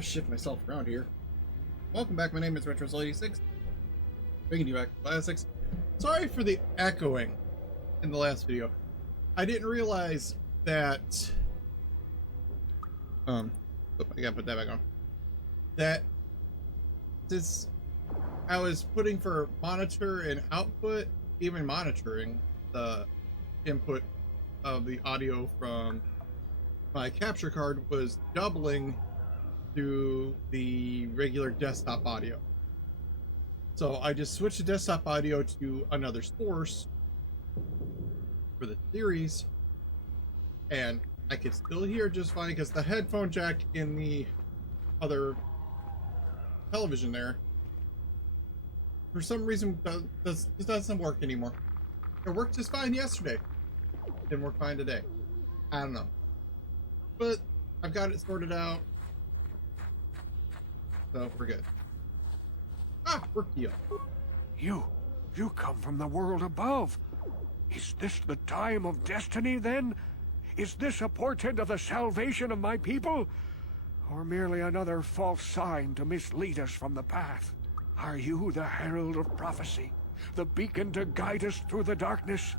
Shift myself around here. Welcome back, my name is Retros86. Bringing you back to classics. Sorry for the echoing in the last video. I didn't realize that... I gotta put that back on. That this... I was putting for monitor and output, even monitoring the input of the audio from my capture card was doubling to the regular desktop audio. So I just switched the desktop audio to another source for the series, and I could still hear just fine because the headphone jack in the other television there, for some reason, doesn't work anymore. It worked just fine yesterday. Didn't work fine today. I don't know. But I've got it sorted out. So we're good. We're healed. You come from the world above. Is this the time of destiny then? Is this a portent of the salvation of my people? Or merely another false sign to mislead us from the path? Are you the herald of prophecy? The beacon to guide us through the darkness?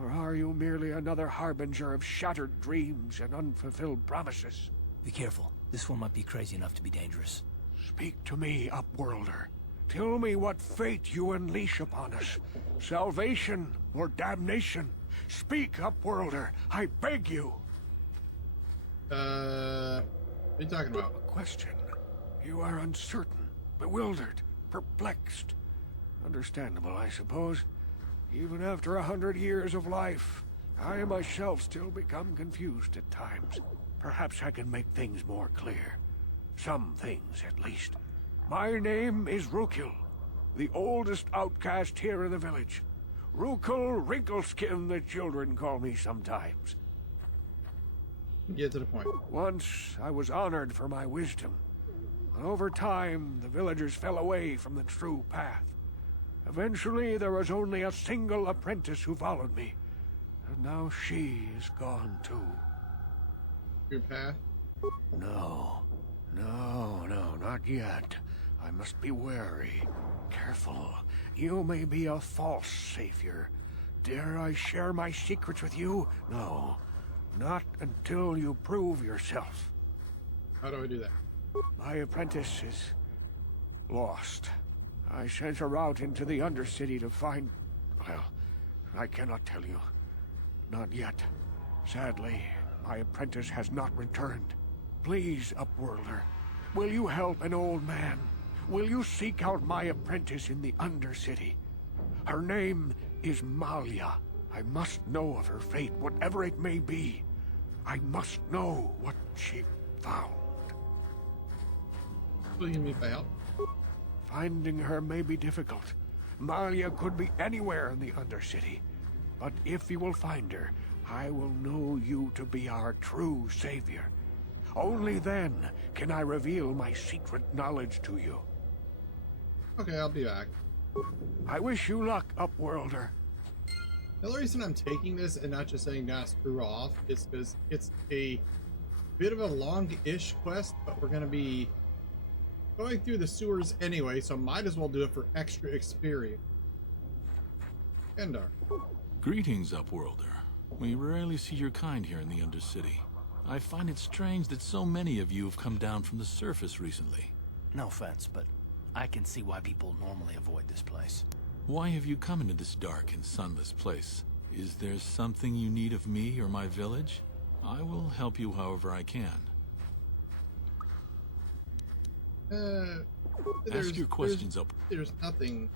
Or are you merely another harbinger of shattered dreams and unfulfilled promises? Be careful. This one might be crazy enough to be dangerous. Speak to me, Upworlder. Tell me what fate you unleash upon us. Salvation or damnation? Speak, Upworlder. I beg you. What are you talking about? A question. You are uncertain, bewildered, perplexed. Understandable, I suppose. Even after 100 years of life, I myself still become confused at times. Perhaps I can make things more clear. Some things, at least. My name is Rakghouls, the oldest outcast here in the village. Rakghouls Wrinkleskin, the children call me sometimes. Get to the point. Once, I was honored for my wisdom. But over time, the villagers fell away from the true path. Eventually, there was only a single apprentice who followed me. And now she is gone too. Your path? No, not yet. I must be wary, careful. You may be a false savior. Dare I share my secrets with you? No, not until you prove yourself. How do I do that? My apprentice is lost. I sent her out into the Undercity to find... Well, I cannot tell you. Not yet. Sadly, my apprentice has not returned. Please, Upworlder, will you help an old man? Will you seek out my apprentice in the Undercity? Her name is Malia. I must know of her fate, whatever it may be. I must know what she found. What do you mean by help? Finding her may be difficult. Malia could be anywhere in the Undercity. But if you will find her, I will know you to be our true savior. Only then can I reveal my secret knowledge to you. Okay, I'll be back. I wish you luck, Upworlder. The only reason I'm taking this and not just saying nah, screw off is because it's a bit of a long-ish quest, but we're going to be going through the sewers anyway, so might as well do it for extra experience. Endar. Greetings, Upworlder. We rarely see your kind here in the Undercity. I find it strange that so many of you have come down from the surface recently. No offense, but I can see why people normally avoid this place. Why have you come into this dark and sunless place? Is there something you need of me or my village? I will help you however I can. Ask your questions up. There's nothing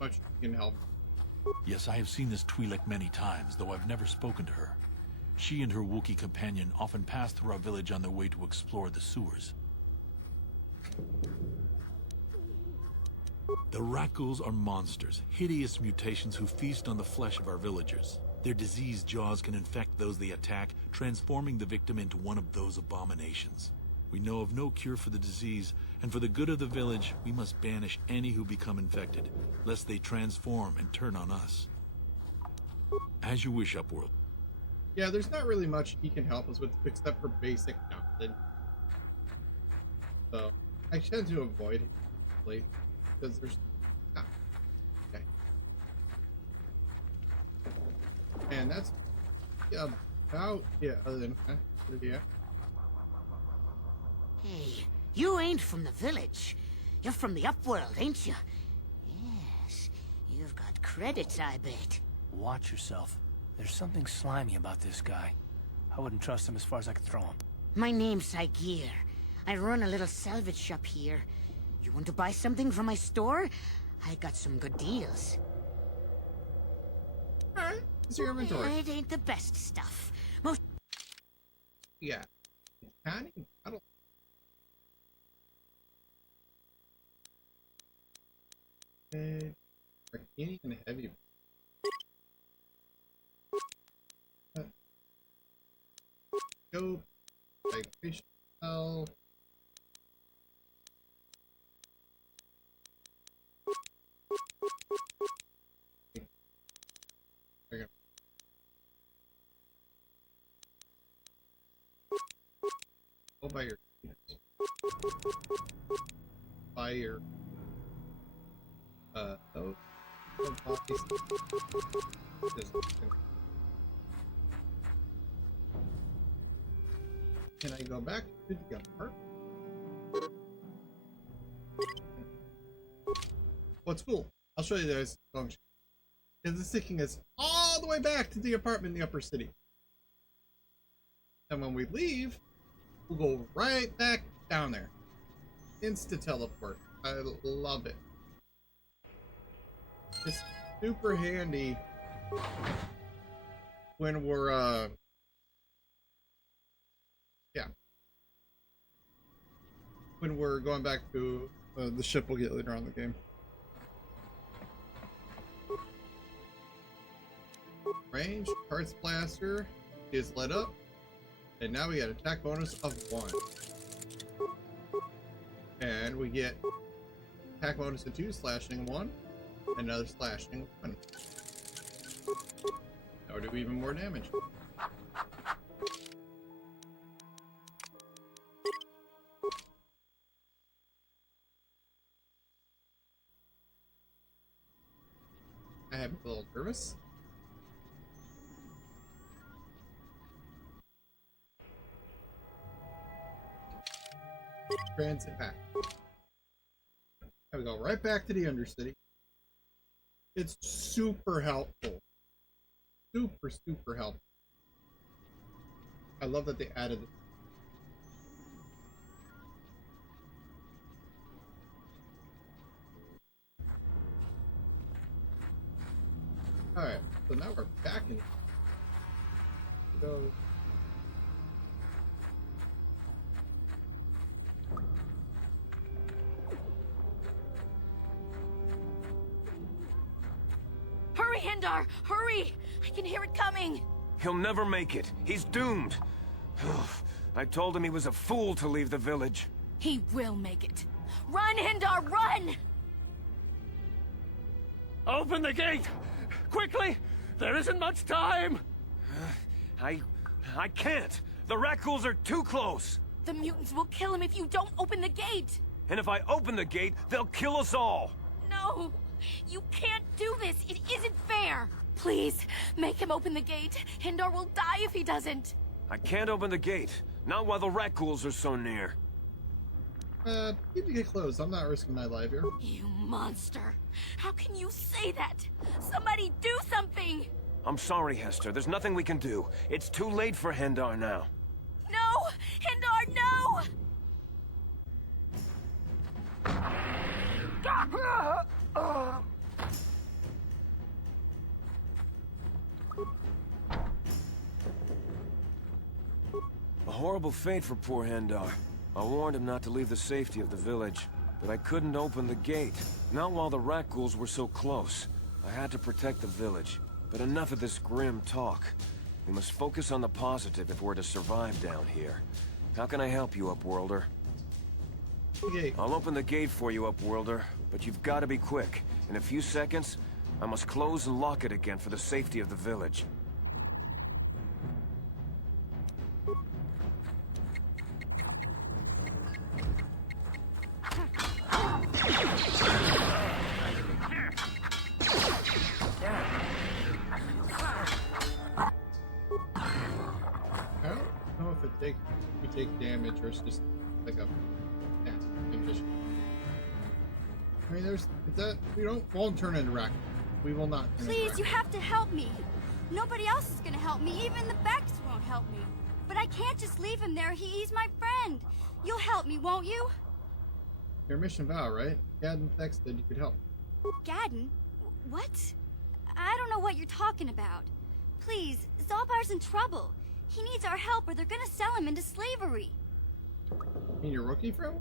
much you can help. Yes, I have seen this Twi'lek many times, though I've never spoken to her. She and her Wookiee companion often pass through our village on their way to explore the sewers. The Rakghouls are monsters, hideous mutations who feast on the flesh of our villagers. Their diseased jaws can infect those they attack, transforming the victim into one of those abominations. We know of no cure for the disease, and for the good of the village, we must banish any who become infected, lest they transform and turn on us. As you wish, Upworld. Yeah, there's not really much he can help us with except for basic knowledge. So I tend to avoid it like, because there's okay. And that's about other than yeah. Hey, you ain't from the village. You're from the upworld, ain't you? Yes, you've got credits, I bet. Watch yourself. There's something slimy about this guy. I wouldn't trust him as far as I could throw him. My name's Saigir. I run a little salvage shop here. You want to buy something from my store? I got some good deals. Alright, it's your inventory. It ain't the best stuff. Most... Yeah. Canning? I don't... Arcadian heavy. Go. Vibration spell. There you go. Go by your fire. Oh, can I go back to the apartment? What's cool? I'll show you this function. Because it's taking us all the way back to the apartment in the upper city. And when we leave, we'll go right back down there. Insta teleport. I love it. It's super handy when we're when we're going back to the ship we'll get later on in the game. Range, Hearts Blaster is lit up, and now we get attack bonus of 1. And we get attack bonus of 2, slashing 1, another slashing 1. Now we do even more damage. I have a little nervous. Transit back. Now we go right back to the Undercity. It's super helpful. Super helpful. I love that they added it. Alright, so now we're back in. Go. Hurry, Hindar! Hurry! I can hear it coming! He'll never make it. He's doomed. I told him he was a fool to leave the village. He will make it. Run, Hindar, run! Open the gate! Quickly! There isn't much time! I can't. The Rakghouls are too close. The mutants will kill him if you don't open the gate! And if I open the gate, they'll kill us all. No! You can't do this! It isn't fair! Please, make him open the gate. Hindar will die if he doesn't. I can't open the gate. Not while the Rakghouls are so near. Keep the gate closed. I'm not risking my life here. You monster! How can you say that? Somebody do something! I'm sorry, Hester. There's nothing we can do. It's too late for Hindar now. No! Hindar, no! A horrible fate for poor Hindar. I warned him not to leave the safety of the village, but I couldn't open the gate. Not while the Rakghouls were so close. I had to protect the village. But enough of this grim talk. We must focus on the positive if we're to survive down here. How can I help you, Upworlder? Okay. I'll open the gate for you, Upworlder, but you've got to be quick. In a few seconds, I must close and lock it again for the safety of the village. we take damage, or it's just like a condition. I mean, there's that we won't turn into Rakghouls. We will not. Please, you have to help me. Nobody else is gonna help me. Even the Becks won't help me. But I can't just leave him there. He's my friend. You'll help me, won't you? Your mission vow, right? Gadden texted you could help. Gadden? What? I don't know what you're talking about. Please, Zalbar's in trouble. He needs our help or they're gonna sell him into slavery. You mean your rookie friend?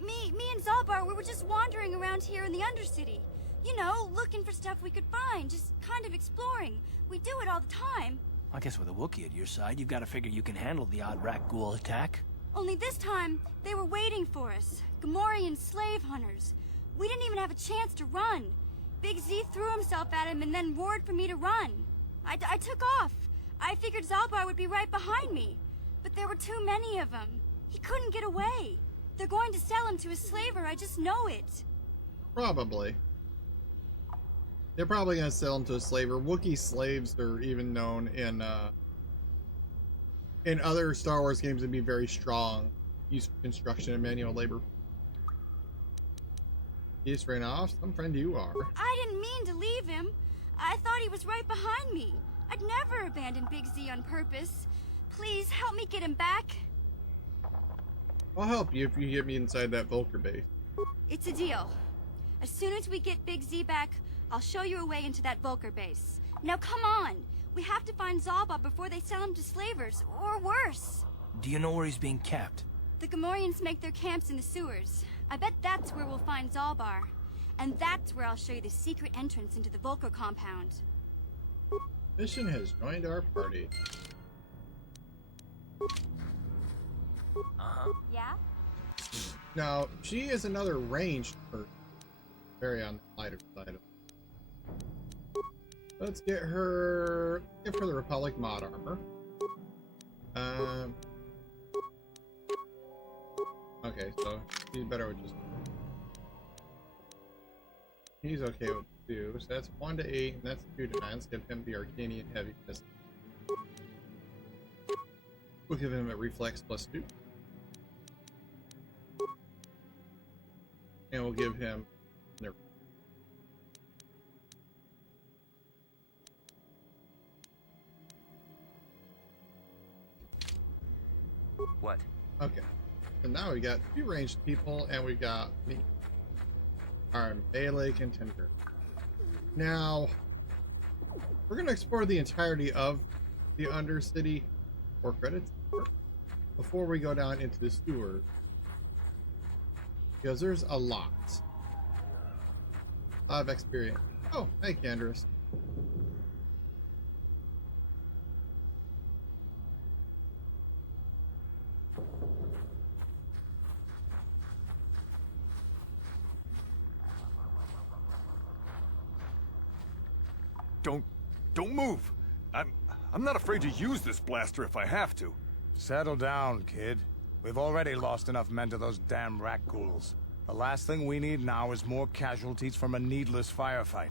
Me and Zalbar, we were just wandering around here in the Undercity. You know, looking for stuff we could find, just kind of exploring. We do it all the time. I guess with a Wookiee at your side, you've got to figure you can handle the odd Rakghoul attack. Only this time, they were waiting for us. Gamorrean slave hunters. We didn't even have a chance to run. Big Z threw himself at him and then roared for me to run. I took off. I figured Zalbar would be right behind me. But there were too many of them. He couldn't get away. They're going to sell him to a slaver, I just know it. Probably. They're probably going to sell him to a slaver. Wookiee slaves are even known in other Star Wars games to be very strong. Use construction and manual labor. He just ran off? Some friend you are. I didn't mean to leave him. I thought he was right behind me. I'd never abandon Big Z on purpose. Please, help me get him back. I'll help you if you get me inside that Vulker base. It's a deal. As soon as we get Big Z back, I'll show you a way into that Vulker base. Now come on! We have to find Zalbar before they sell him to slavers, or worse. Do you know where he's being kept? The Gamorreans make their camps in the sewers. I bet that's where we'll find Zalbar. And that's where I'll show you the secret entrance into the Vulker compound. Mission has joined our party. Yeah? Now, she is another ranged person. Very on the lighter side of it. Let's give her the Republic mod armor. Okay, so he's better with just. He's okay with 2, so that's 1 to 8, and that's 2 to 9. Let's give him the Arcanian Heavy Fist. We'll give him a Reflex +2. And we'll give him. What? Okay. So now we got 2 ranged people, and we got me. Our melee contender. Now, we're going to explore the entirety of the Undercity for credits before we go down into the sewer. Because there's a lot of experience. Oh, hey, Candace. Don't move. I'm not afraid to use this blaster if I have to. Settle down, kid. We've already lost enough men to those damn Rakghouls. The last thing we need now is more casualties from a needless firefight.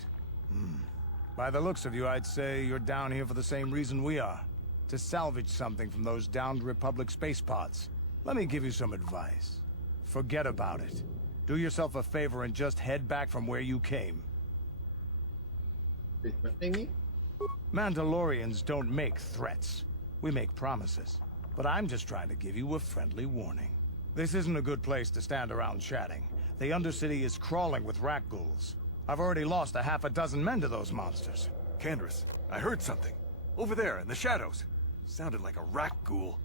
By the looks of you, I'd say you're down here for the same reason we are. To salvage something from those downed Republic space pods. Let me give you some advice. Forget about it. Do yourself a favor and just head back from where you came. Mandalorians don't make threats. We make promises. But I'm just trying to give you a friendly warning. This isn't a good place to stand around chatting. The Undercity is crawling with Rakghouls. I've already lost a half a dozen men to those monsters. Candace, I heard something. Over there, in the shadows. Sounded like a Rackghoul.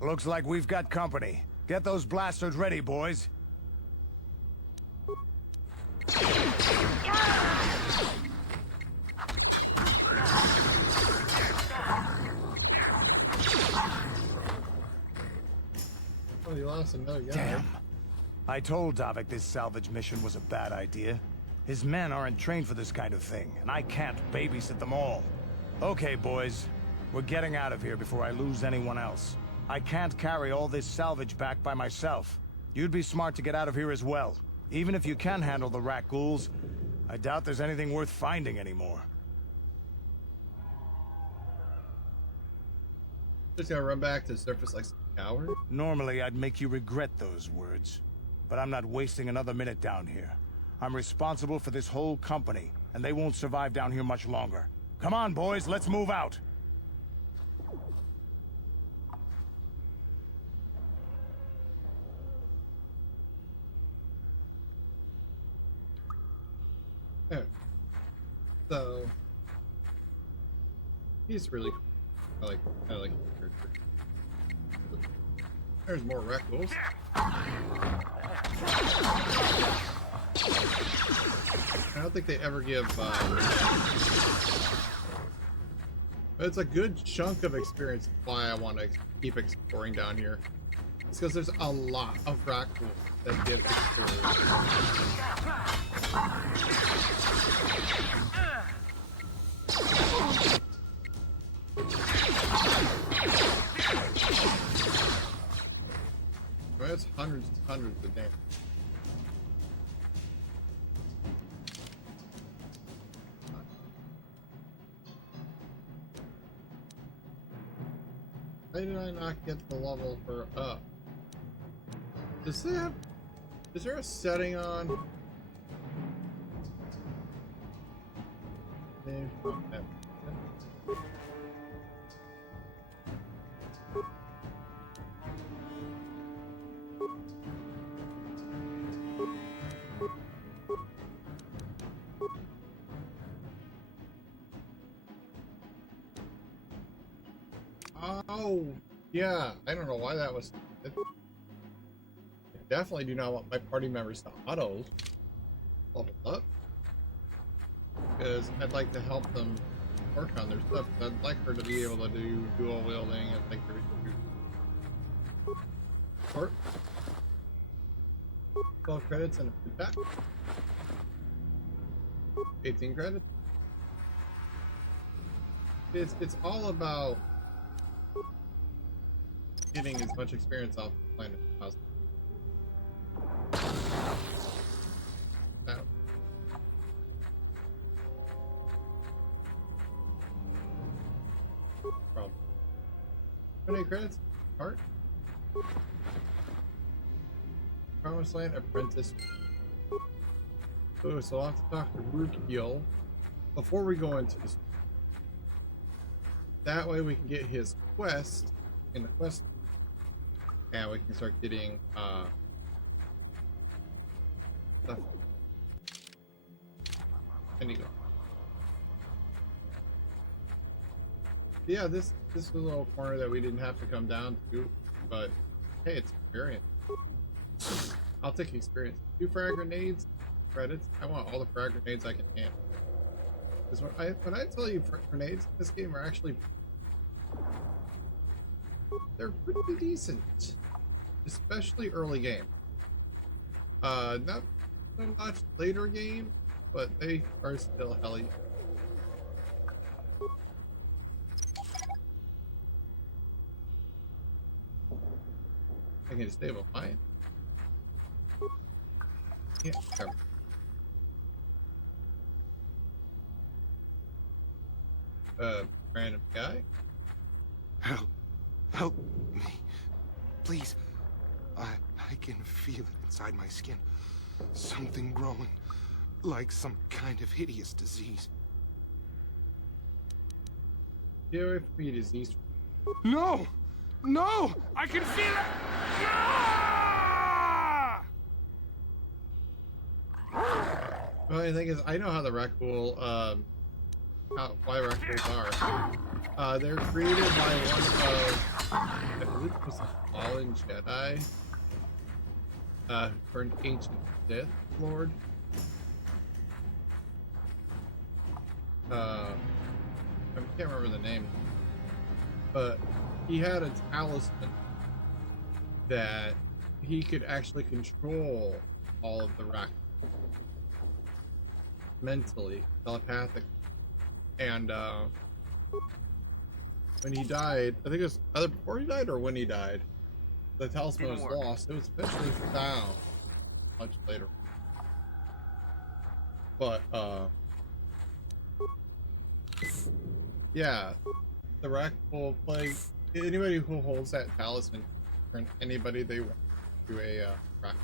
Looks like we've got company. Get those blasters ready, boys. Oh, you lost another guy. Damn. I told Davik this salvage mission was a bad idea. His men aren't trained for this kind of thing, and I can't babysit them all. Okay, boys. We're getting out of here before I lose anyone else. I can't carry all this salvage back by myself. You'd be smart to get out of here as well. Even if you can handle the Rakghouls, I doubt there's anything worth finding anymore. Just gotta run back to the surface like some coward. Normally, I'd make you regret those words. But I'm not wasting another minute down here. I'm responsible for this whole company, and they won't survive down here much longer. Come on, boys, let's move out. Yeah. So he's really cool. I like his character. There's more Rakghouls. I don't think they ever give but it's a good chunk of experience why I want to keep exploring down here. It's because there's a lot of Rakghouls that give experience. Well, that's hundreds and hundreds of damage. Why did I not get the level for up? Does it have... Is there a setting on? Oh, yeah. I don't know why that was. I definitely do not want my party members to auto level up, because I'd like to help them work on their stuff. I'd like her to be able to do dual wielding. I'd like her to do short 12 credits and a attack. 18 credits. It's all about getting as much experience off the planet as possible. Now. Problem. How many credits? Heart? Promised Land Apprentice. Oh, so I'll have to talk to Rakghoul before we go into this. That way we can get his quest in the quest, and we can start getting stuff. And you go. Yeah, this was a little corner that we didn't have to come down to, but hey, it's experience. I'll take experience. 2 frag grenades, credits. I want all the frag grenades I can handle. Because when I tell you grenades in this game are actually, they're pretty decent, especially early game. Not so much later game, but they are still helly. I can disable mine. Yeah, cover. Random guy. Help me. Please. I can feel it inside my skin. Something growing. Like some kind of hideous disease. Get away from me, disease. No! No! I can feel it! Well, the thing is, I know how the Rakghoul, why Rakghouls are. They're created by one of, I believe it was a fallen Jedi, for an ancient Sith Lord. I can't remember the name, but he had a talisman that he could actually control all of the Rakghouls mentally, telepathically, and when he died, I think it was either before he died or when he died, the talisman was lost. It was eventually found much later, but yeah, the Rakghoul play anybody who holds that talisman turn anybody they want to a rock.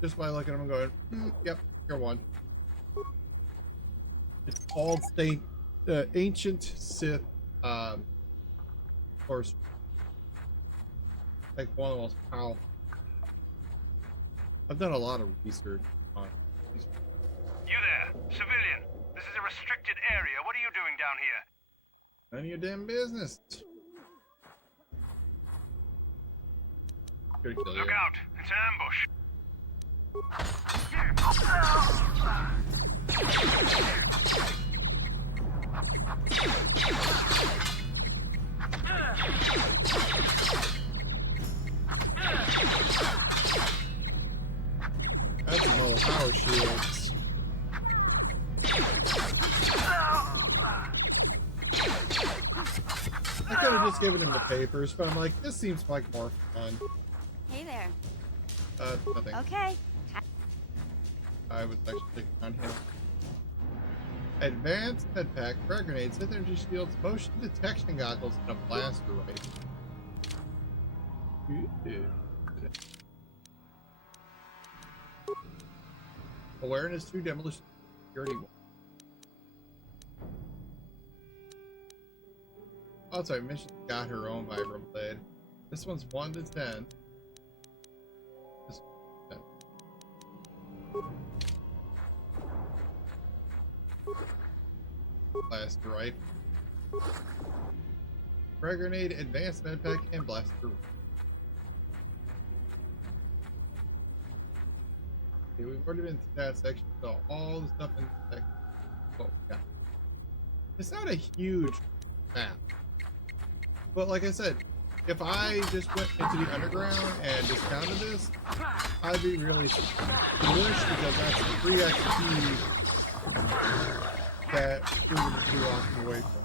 Just by looking at them and going, yep, you're one. It's all ancient Sith horse. Like one of the most powerful. I've done a lot of research on these. You there, civilian. This is a restricted area. What are you doing down here? None of your damn business. Look out! It's an ambush. That's some little power shields. I could have just given him the papers, but I'm like, this seems like more fun. Hey there. Nothing. Okay. I was actually thinking on him. Advanced med pack, frag grenades, hit energy shields, motion detection goggles, and a blaster rifle. Awareness 2, demolition security 1. Oh, sorry, Mission got her own vibram blade. This one's 1 to 10. This one's 10. Blaster rifle. Frag grenade, advanced med pack, and blaster rifle. Okay, we've already been through that section, so all the stuff in the section. Oh, yeah. It's not a huge map. But like I said, if I just went into the underground and discounted this, I'd be really foolish because that's 3 XP that we would be walking away from.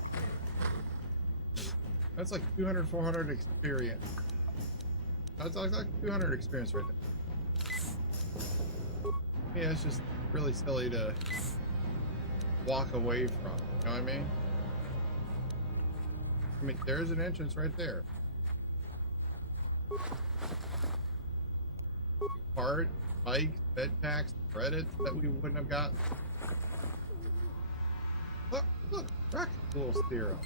That's like 200, 400 experience. That's like 200 experience right there. Yeah, it's just really silly to walk away from. You know what I mean? I mean, there's an entrance right there. Part, bikes, bed packs, credits that we wouldn't have gotten. Look, Rakghouls theorem.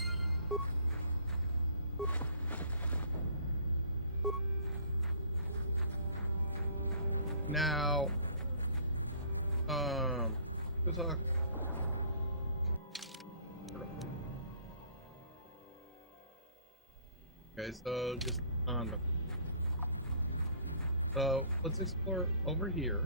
Now, good talk. Okay, so just on the. So let's explore over here.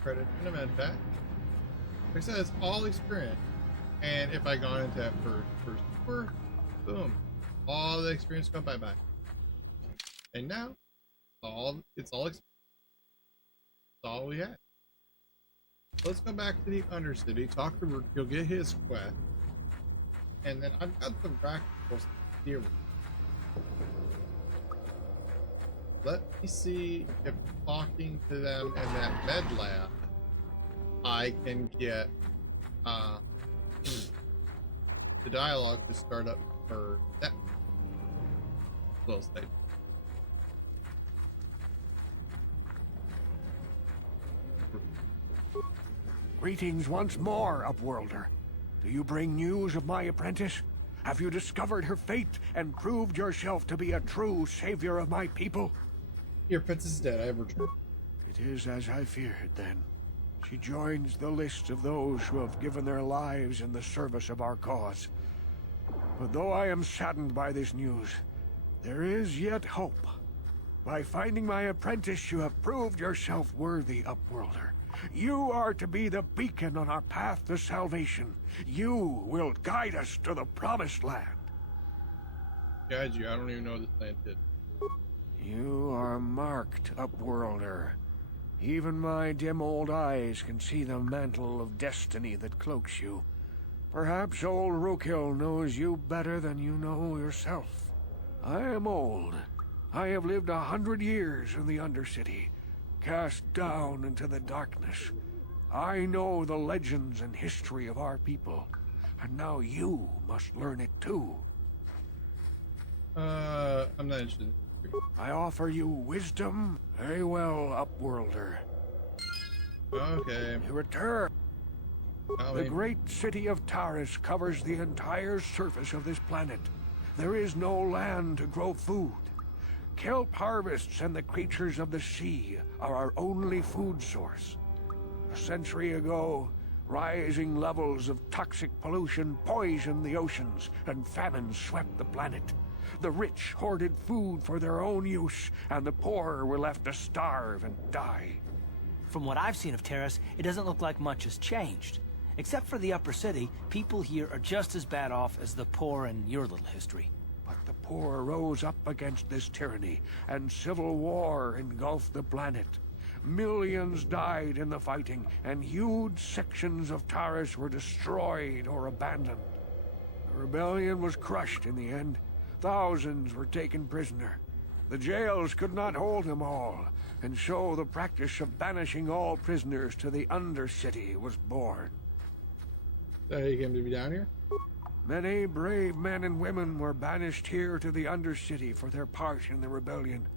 Credit in a med pack. Like I said, it's all experience. And if I go into that first tour, boom, all the experience go bye-bye. And now, it's all experience. That's all we had. Let's go back to the Undercity, talk to Rook, you'll get his quest. And then I've got the Rakghouls here. Let me see if talking to them in that med lab, I can get the dialogue to start up for that little stage. Greetings once more, Upworlder. Do you bring news of my apprentice? Have you discovered her fate and proved yourself to be a true savior of my people? Your princess is dead. I have returned. It is as I feared, then. She joins the list of those who have given their lives in the service of our cause. But though I am saddened by this news, there is yet hope. By finding my apprentice, you have proved yourself worthy, Upworlder. You are to be the beacon on our path to salvation. You will guide us to the promised land. Guide you? I don't even know what this land did. You are marked, Upworlder. Even my dim old eyes can see the mantle of destiny that cloaks you. Perhaps old Rakghoul knows you better than you know yourself. I am old. I have lived 100 years in the Undercity, cast down into the darkness. I know the legends and history of our people, and now you must learn it too. I'm not interested. I offer you wisdom. Very well, Upworlder. Okay. You return. The great city of Taris covers the entire surface of this planet. There is no land to grow food. Kelp harvests and the creatures of the sea are our only food source. A century ago, rising levels of toxic pollution poisoned the oceans, and famine swept the planet. The rich hoarded food for their own use, and the poor were left to starve and die. From what I've seen of Taris, it doesn't look like much has changed. Except for the upper city, people here are just as bad off as the poor in your little history. But the poor rose up against this tyranny, and civil war engulfed the planet. Millions died in the fighting, and huge sections of Taris were destroyed or abandoned. The rebellion was crushed in the end. Thousands were taken prisoner. The jails could not hold them all, and so the practice of banishing all prisoners to the Undercity was born. So you came to be down here? Many brave men and women were banished here to the Undercity for their part in the rebellion.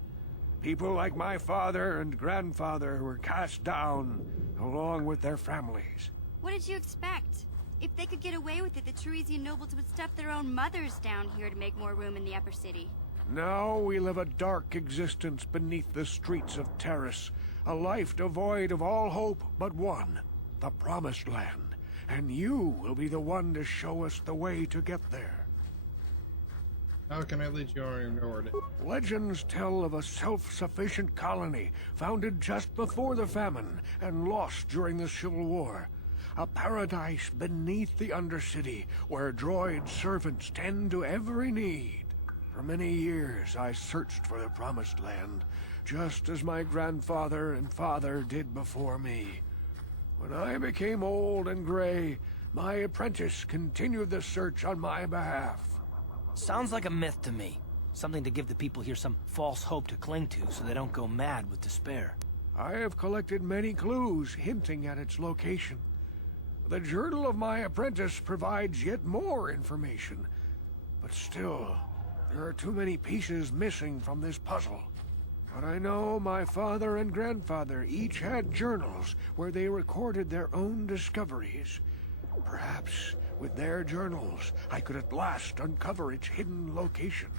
People like my father and grandfather were cast down, along with their families. What did you expect? If they could get away with it, the Teresian nobles would stuff their own mothers down here to make more room in the upper city. Now we live a dark existence beneath the streets of Taris, a life devoid of all hope but one, the Promised Land. And you will be the one to show us the way to get there. How can I lead you on your word? Legends tell of a self-sufficient colony founded just before the famine and lost during the Civil War. A paradise beneath the Undercity where droid servants tend to every need. For many years I searched for the Promised Land, just as my grandfather and father did before me. When I became old and gray, my apprentice continued the search on my behalf. Sounds like a myth to me. Something to give the people here some false hope to cling to so they don't go mad with despair. I have collected many clues hinting at its location. The journal of my apprentice provides yet more information. But still, there are too many pieces missing from this puzzle. But I know my father and grandfather each had journals where they recorded their own discoveries. Perhaps with their journals, I could at last uncover its hidden location.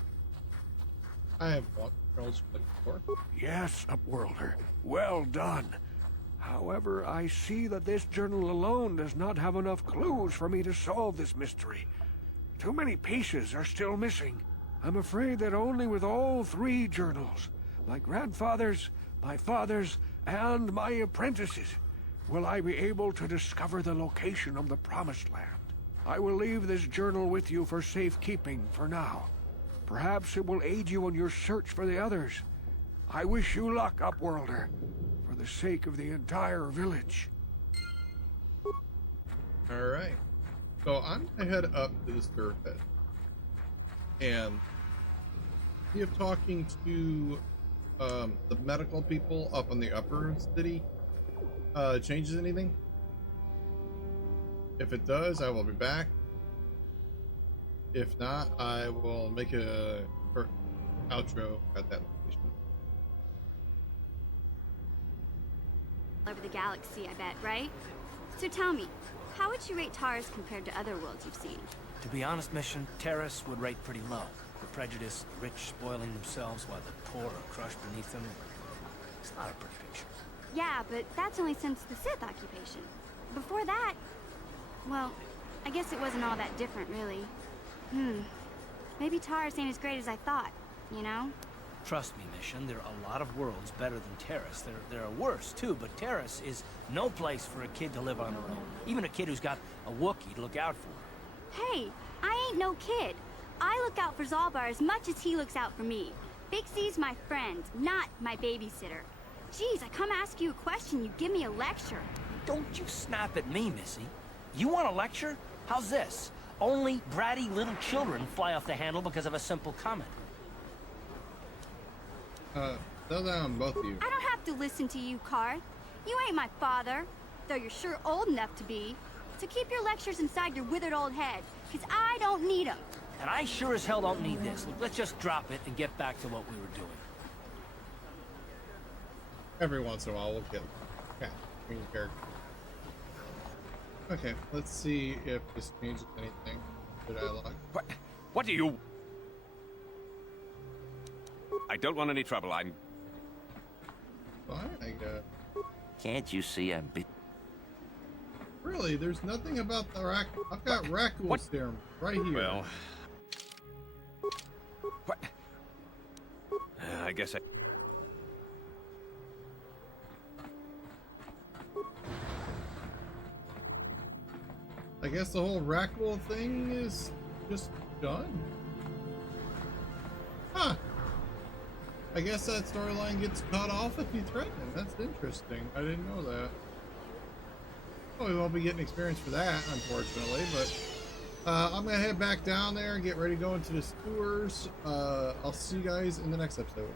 I have bought journals before. Yes, Upworlder. Well done. However, I see that this journal alone does not have enough clues for me to solve this mystery. Too many pieces are still missing. I'm afraid that only with all three journals, my grandfather's, my father's, and my apprentice's, will I be able to discover the location of the Promised Land. I will leave this journal with you for safekeeping for now. Perhaps it will aid you in your search for the others. I wish you luck, Upworlder, for the sake of the entire village. Alright. So I'm gonna head up to the surface. And see if talking to the medical people up on the upper city changes anything. If it does, I will be back. If not, I will make a outro at that location. Over the galaxy, I bet, right? So tell me, how would you rate Taris compared to other worlds you've seen? To be honest, Mission, Taris would rate pretty low. The prejudice, the rich spoiling themselves while the poor are crushed beneath them. It's not a pretty picture. Yeah, but that's only since the Sith occupation. Before that, well, I guess it wasn't all that different, really. Maybe Taris ain't as great as I thought, you know? Trust me, Mission, there are a lot of worlds better than Taris. There are worse, too, but Taris is no place for a kid to live on her own. Even a kid who's got a Wookiee to look out for. Hey, I ain't no kid. I look out for Zalbar as much as he looks out for me. Big C's my friend, not my babysitter. Jeez, I come ask you a question, you give me a lecture. Don't you snap at me, Missy. You want a lecture? How's this? Only bratty little children fly off the handle because of a simple comment. Slow down, both of you. I don't have to listen to you, Carth. You ain't my father, though you're sure old enough to be. So keep your lectures inside your withered old head, because I don't need them. And I sure as hell don't need this. Let's just drop it and get back to what we were doing. Every once in a while, we'll get green character. Okay, let's see if this changes anything to dialogue. What do you... I don't want any trouble, I'm... Fine, I guess. Can't you see I'm... Really? There's nothing about the rack... I've got Rakghouls here, right here. Well... What? I guess I guess the whole Rackghoul thing is just done. Huh. I guess that storyline gets cut off if you threaten him. That's interesting. I didn't know that. Well, we won't be getting experience for that, unfortunately, but I'm gonna head back down there and get ready to go into the sewers. I'll see you guys in the next episode.